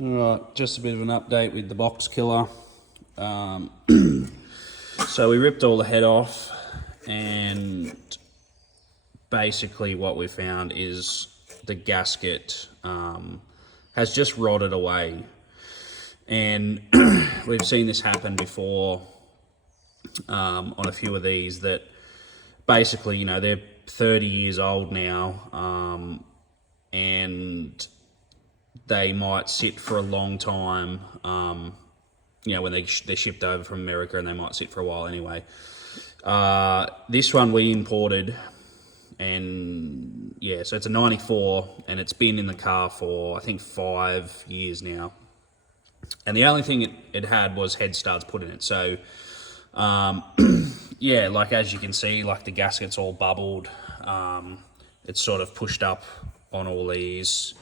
Alright, just a bit of an update with the box killer. So we ripped all the head off, and basically what we found is the gasket has just rotted away. And we've seen this happen before on a few of these, that basically, you know, they're 30 years old now, and they might sit for a long time, you know, when they're shipped over from America, and they might sit for a while anyway. This one we imported, and yeah, so it's a 94, and it's been in the car for, I think, 5 years now. And the only thing it had was head studs put in it. So, yeah, like as you can see, like the gasket's all bubbled. It's sort of pushed up on all these.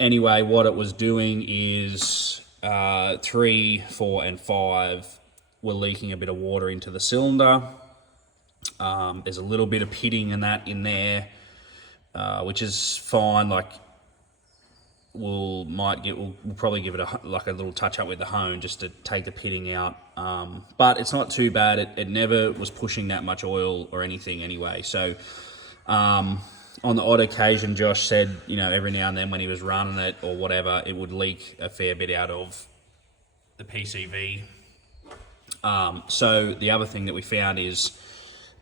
Anyway, what it was doing is 3, 4, and 5 were leaking a bit of water into the cylinder. There's a little bit of pitting and that in there, which is fine. Like we'll probably give it a little touch up with the hone just to take the pitting out. But it's not too bad. It never was pushing that much oil or anything anyway. So, on the odd occasion, Josh said, you know, every now and then when he was running it or whatever, it would leak a fair bit out of the PCV. So the other thing that we found is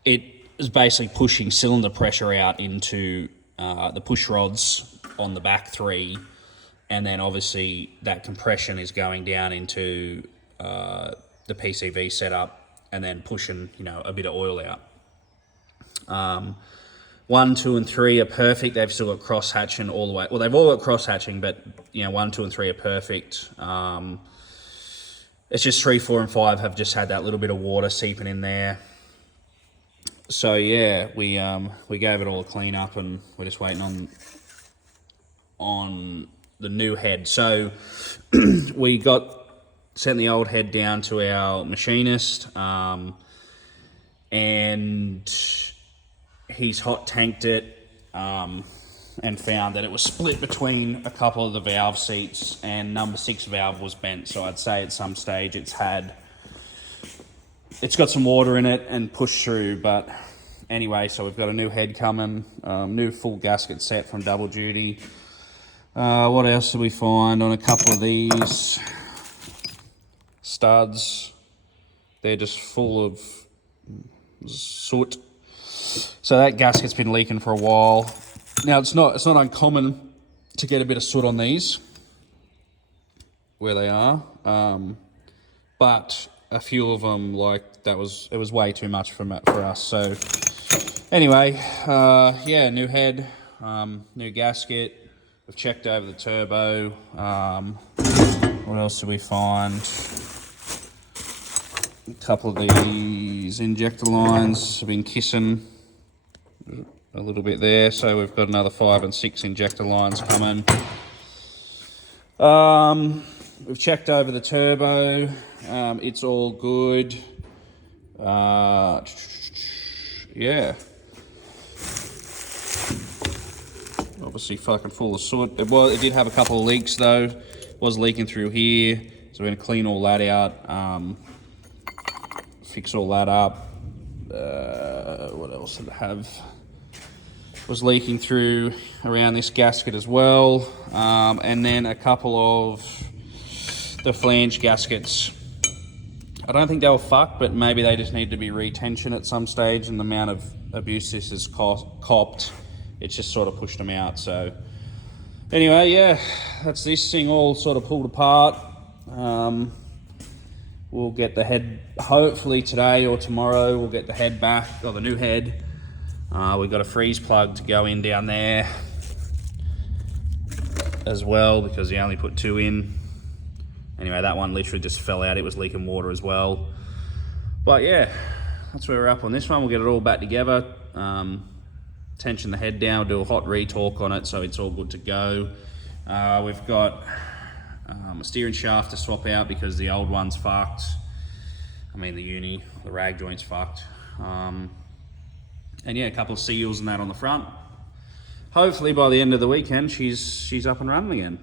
it is basically pushing cylinder pressure out into the push rods on the back 3, and then obviously that compression is going down into the PCV setup and then pushing, you know, a bit of oil out. 1, 2, and 3 are perfect. They've still got cross hatching all the way. Well, they've all got cross hatching, but you know, 1, 2, and 3 are perfect. It's just 3, 4, and 5 have just had that little bit of water seeping in there. So yeah, we gave it all a clean up, and we're just waiting on the new head. So we sent the old head down to our machinist, and he's hot tanked it, and found that it was split between a couple of the valve seats, and number 6 valve was bent. So I'd say at some stage it's got some water in it and pushed through. But anyway, so we've got a new head coming, new full gasket set from Double Duty. What else did we find on a couple of these studs? They're just full of soot. So that gasket's been leaking for a while. Now it's not uncommon to get a bit of soot on these where they are, but a few of them, like it was way too much for us. So anyway, yeah, new head, new gasket. We've checked over the turbo. What else did we find? A couple of these injector lines have been kissing a little bit there, so we've got another 5 and 6 injector lines coming. We've checked over the turbo. It's all good. Yeah. Obviously fucking full of soot. It did have a couple of leaks though. It was leaking through here, so we're gonna clean all that out, fix all that up. What else did it have? Was leaking through around this gasket as well, and then a couple of the flange gaskets. I don't think they were fucked, but maybe they just need to be retensioned at some stage, and the amount of abuse this has copped, it's just sort of pushed them out. So anyway, yeah, that's this thing all sort of pulled apart. We'll get the head, hopefully today or tomorrow, we'll get the head back, or the new head. We've got a freeze plug to go in down there as well, because you only put 2 in. Anyway, that one literally just fell out. It was leaking water as well. But yeah, that's where we're up on this one. We'll get it all back together, tension the head down, do a hot retorque on it so it's all good to go. We've got a steering shaft to swap out because the old one's fucked. I mean the rag joint's fucked. And yeah, a couple of seals and that on the front. Hopefully by the end of the weekend, she's up and running again.